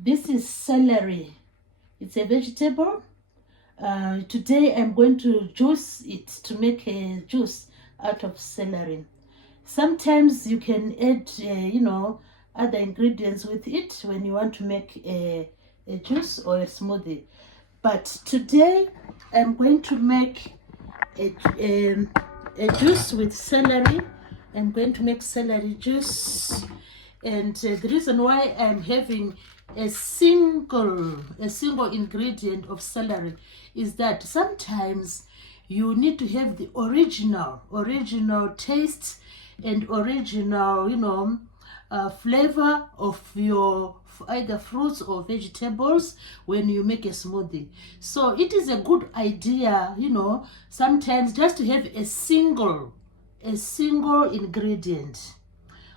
This is celery. It's a vegetable. Today I'm going to juice it to make a juice out of celery. Sometimes you can add, other ingredients with it when you want to make a juice or a smoothie. But today I'm going to make a juice with celery. I'm going to make celery juice, and the reason why I'm having a single ingredient of celery is that sometimes you need to have the original taste and original flavor of your either fruits or vegetables when you make a smoothie. So it is a good idea, sometimes just to have a single ingredient.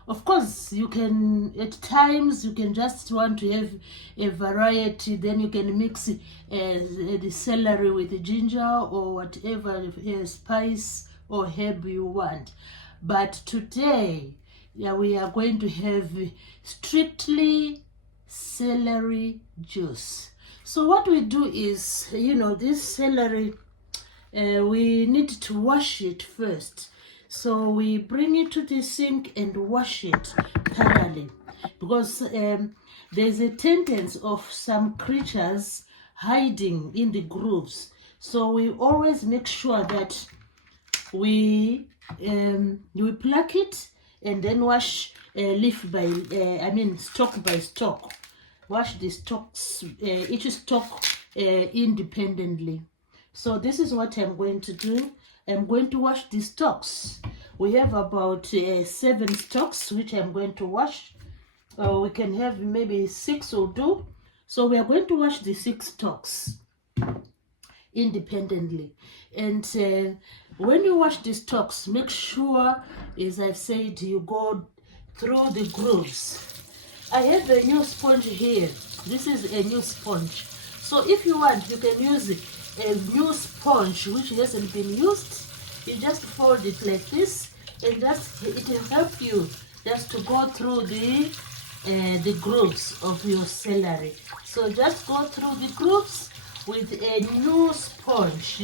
Of course, you can, at times, you can just want to have a variety, then you can mix the celery with the ginger or whatever spice or herb you want. But today, we are going to have strictly celery juice. So what we do is, this celery, we need to wash it first. So we bring it to the sink and wash it thoroughly, because there's a tendency of some creatures hiding in the grooves. So we always make sure that we pluck it and then wash stalk by stalk. Wash the stalks, each stalk independently. So this is what I'm going to do. I'm going to wash the stalks. We have about 7 stalks which I'm going to wash. We can have maybe 6 will do. So we are going to wash the 6 stalks independently. And when you wash the stalks, make sure, as I've said, you go through the grooves. I have a new sponge here. This is a new sponge. So if you want, you can use a new sponge which hasn't been used. You just fold it like this, and it will help you just to go through the grooves of your celery. So just go through the grooves with a new sponge.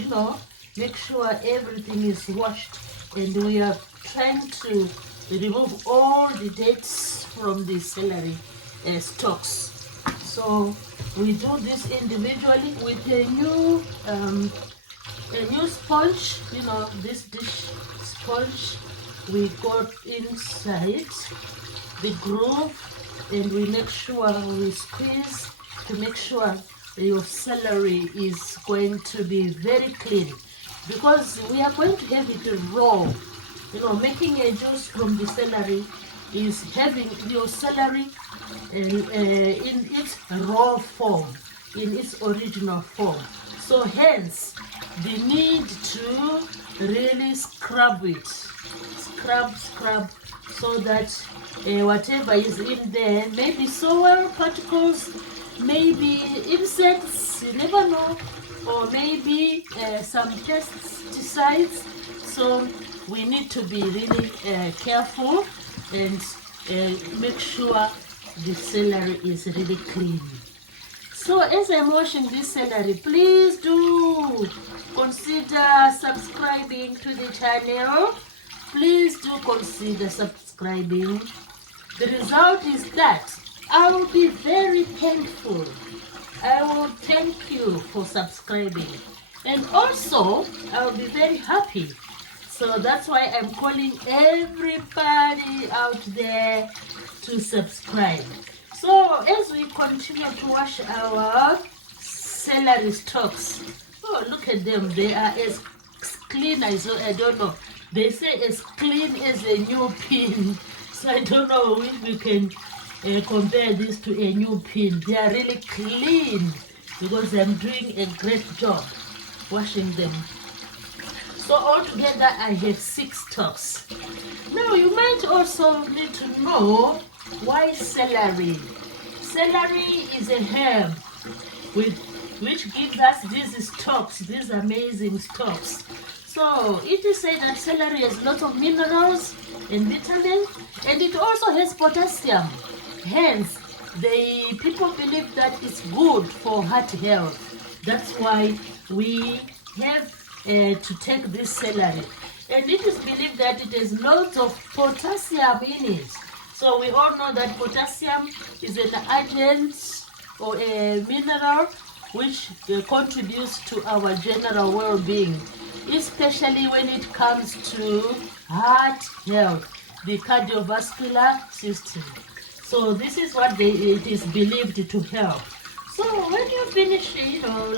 Make sure everything is washed, and we are trying to remove all the dirt from the celery stalks. So we do this individually with a new sponge. This dish sponge, we go inside the groove and we make sure we squeeze to make sure your celery is going to be very clean, because we are going to have it raw. Making a juice from the celery is having your celery in its raw form, in its original form. So hence the need to really scrub it, scrub, so that whatever is in there, maybe soil particles, maybe insects, you never know, or maybe some pesticides. So we need to be really careful and make sure the celery is really clean. So as I'm washing this celery, please do consider subscribing to the channel. Please do consider subscribing. The result is that I will be very thankful. I will thank you for subscribing. And also, I will be very happy. So that's why I'm calling everybody out there to subscribe. So as we continue to wash our celery stalks, oh, look at them. They are as clean as, I don't know, they say as clean as a new pin. So I don't know if we can compare this to a new pin. They are really clean because I'm doing a great job washing them. So altogether I have 6 stalks. Now you might also need to know why celery. Celery is a herb which gives us these stalks, these amazing stalks. So it is said that celery has lots of minerals and vitamins, and it also has potassium. Hence, People believe that it's good for heart health. That's why we have to take this celery. And it is believed that it has lots of potassium in it. So we all know that potassium is an agent or a mineral which contributes to our general well-being, especially when it comes to heart health, the cardiovascular system. So this is what it is believed to help. So when you finish,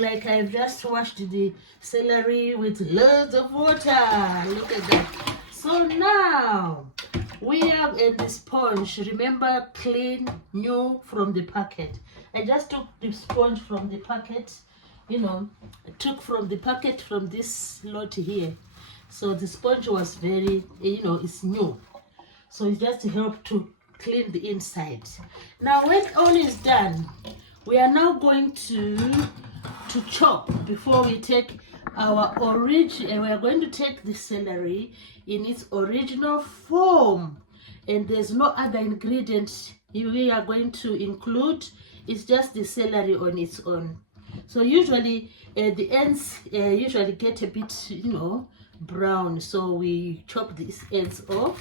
like I've just washed the celery with loads of water. Look at that. So now we have the sponge. Remember, clean, new from the packet. I just took the sponge from the packet. I took from the packet from this lot here. So the sponge was very, it's new. So it just helped to clean the inside. Now when all is done, we are now going to chop before we take our origin. We are going to take the celery in its original form, and there's no other ingredient we are going to include. It's just the celery on its own. So usually the ends usually get a bit brown, so we chop these ends off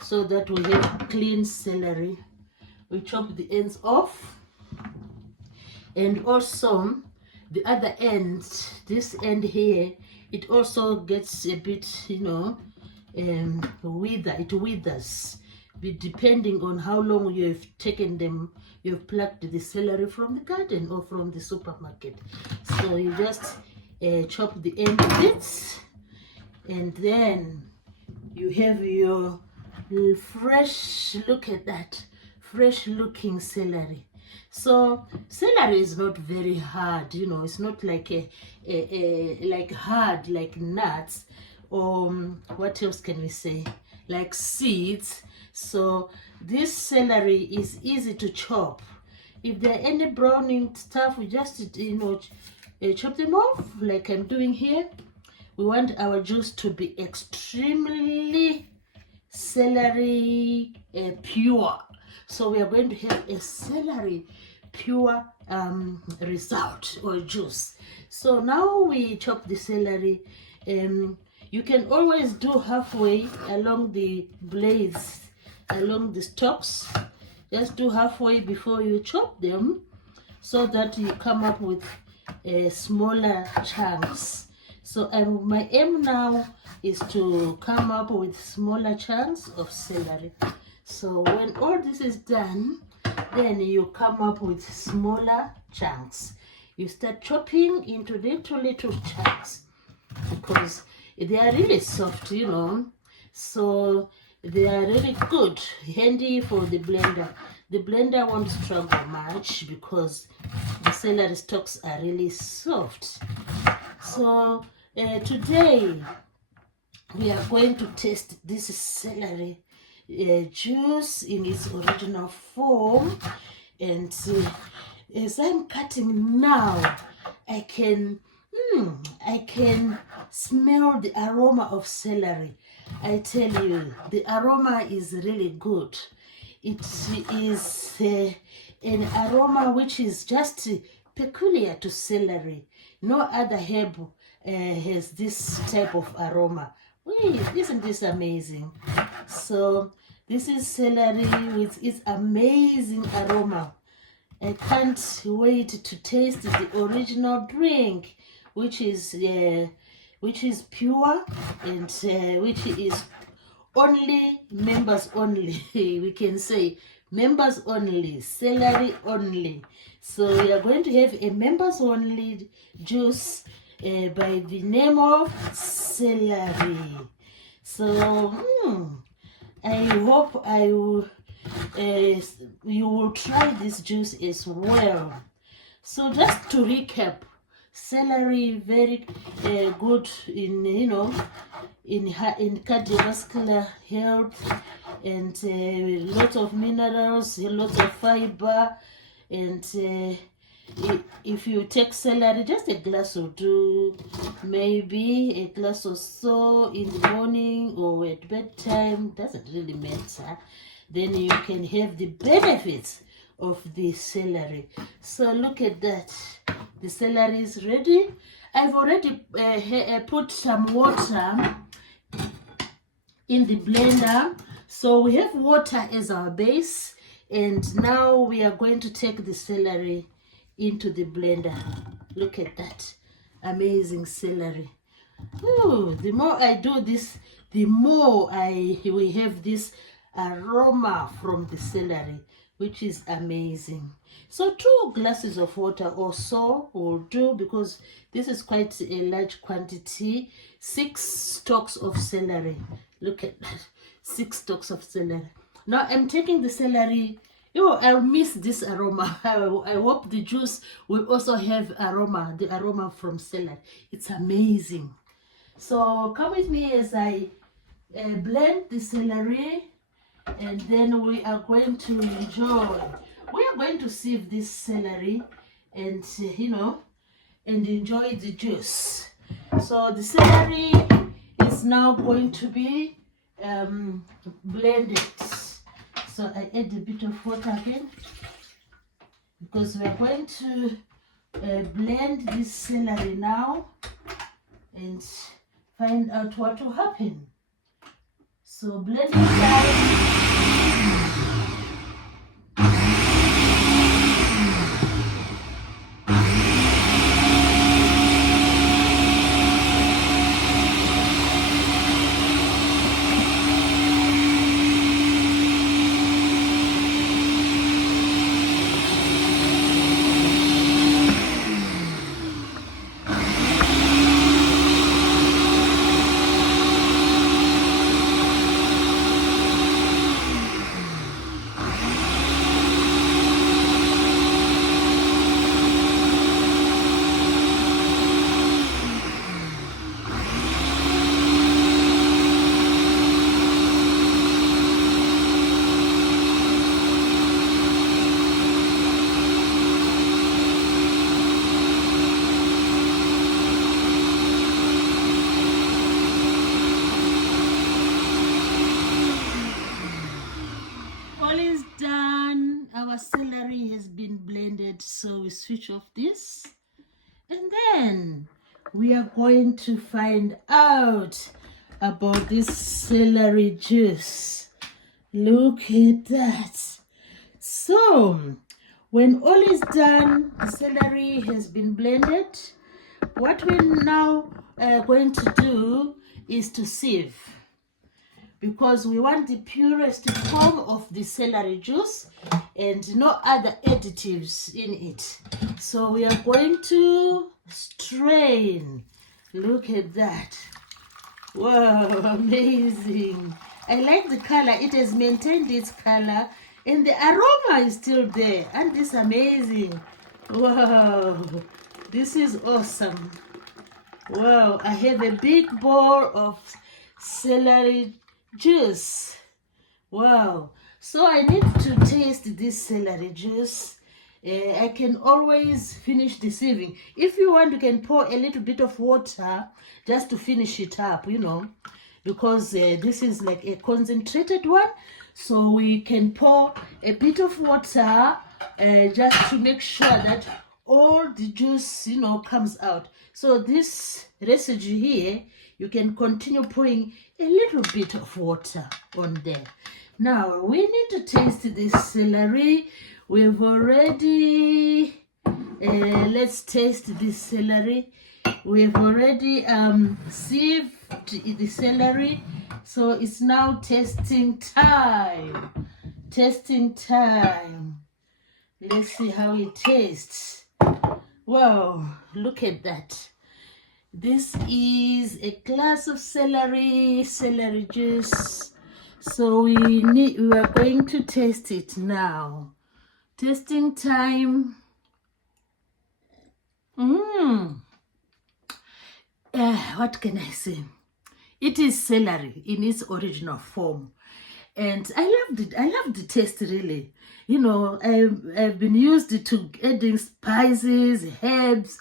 so that we have clean celery. We chop the ends off, and also the other end, this end here, it also gets a bit it withers, depending on how long you have taken them. You've plucked the celery from the garden or from the supermarket. So you just chop the end bits, and then you have your fresh, look at that, fresh looking celery. So celery is not very hard, it's not like like hard like nuts, or what else can we say, like seeds. So this celery is easy to chop. If there are any browning stuff, we just chop them off like I'm doing here. We want our juice to be extremely celery pure. So we are going to have a celery pure result or juice. So now we chop the celery. You can always do halfway along the blades, along the stalks. Just do halfway before you chop them, so that you come up with smaller chunks. So my aim now is to come up with smaller chunks of celery. So when all this is done, then you come up with smaller chunks. You start chopping into little chunks, because they are really soft, so they are really good, handy for the blender. The blender won't struggle much because the celery stalks are really soft. So today we are going to taste this celery juice in its original form, and as I'm cutting now, I can smell the aroma of celery. I tell you, the aroma is really good. It is an aroma which is just peculiar to celery. No other herb has this type of aroma. Wait, isn't this amazing? So this is celery with its amazing aroma. I can't wait to taste the original drink, which is pure, and which is only members only. We can say members only, celery only. So we are going to have a members only juice by the name of celery. So I hope you will try this juice as well. So just to recap, celery very good in cardiovascular health, and lots of minerals, lots of fiber, and if you take celery, just a glass or two, maybe a glass or so in the morning or at bedtime, doesn't really matter, then you can have the benefits of the celery. So look at that. The celery is ready. I've already put some water in the blender. So we have water as our base, and now we are going to take the celery into the blender. Look at that amazing celery. Ooh, the more I do this, the more we have this aroma from the celery, which is amazing. So 2 glasses of water or so will do, because this is quite a large quantity. 6 stalks of celery. Look at that, 6 stalks of celery. Now I'm taking the celery. I'll miss this aroma. I hope the juice will also have aroma, the aroma from celery. It's amazing. So come with me as I blend the celery, and then we are going to enjoy. We are going to sieve this celery and and enjoy the juice. So the celery is now going to be blended. So I add a bit of water again, because we are going to blend this celery now and find out what will happen. So blend it down. Celery has been blended, so we switch off this, and then we are going to find out about this celery juice. Look at that. So when all is done, the celery has been blended. What we're now going to do is to sieve, because we want the purest form of the celery juice and no other additives in it. So we are going to strain. Look at that. Wow, amazing. I like the color. It has maintained its color and the aroma is still there. And this amazing. Wow, this is awesome. Wow, I have a big bowl of celery juice. Wow. So I need to taste this celery juice. I can always finish the sieving. If you want, you can pour a little bit of water just to finish it up, because this is like a concentrated one. So we can pour a bit of water just to make sure that all the juice, comes out. So this residue here, you can continue pouring a little bit of water on there. Now we need to taste this celery. We've already let's taste this celery. We've already sieved the celery, so it's now tasting time. Tasting time. Let's see how it tastes. Wow, look at that. This is a glass of celery juice. So we are going to taste it now. Tasting time. What can I say? It is celery in its original form. And I loved it. I love the taste, really. I've been used to adding spices, herbs,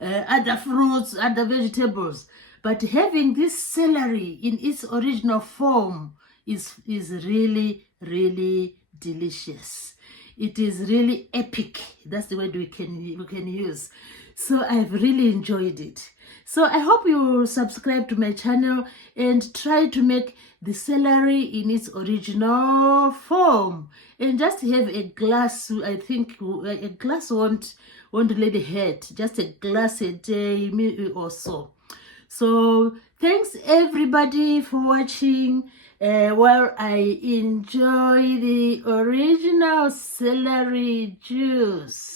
other fruits, other vegetables. But having this celery in its original form is really, really delicious. It is really epic. That's the word we can use. So I've really enjoyed it. So I hope you subscribe to my channel and try to make the celery in its original form. And just have a glass. I think a glass won't really hurt. Just a glass a day or so. So thanks everybody for watching while I enjoy the original celery juice.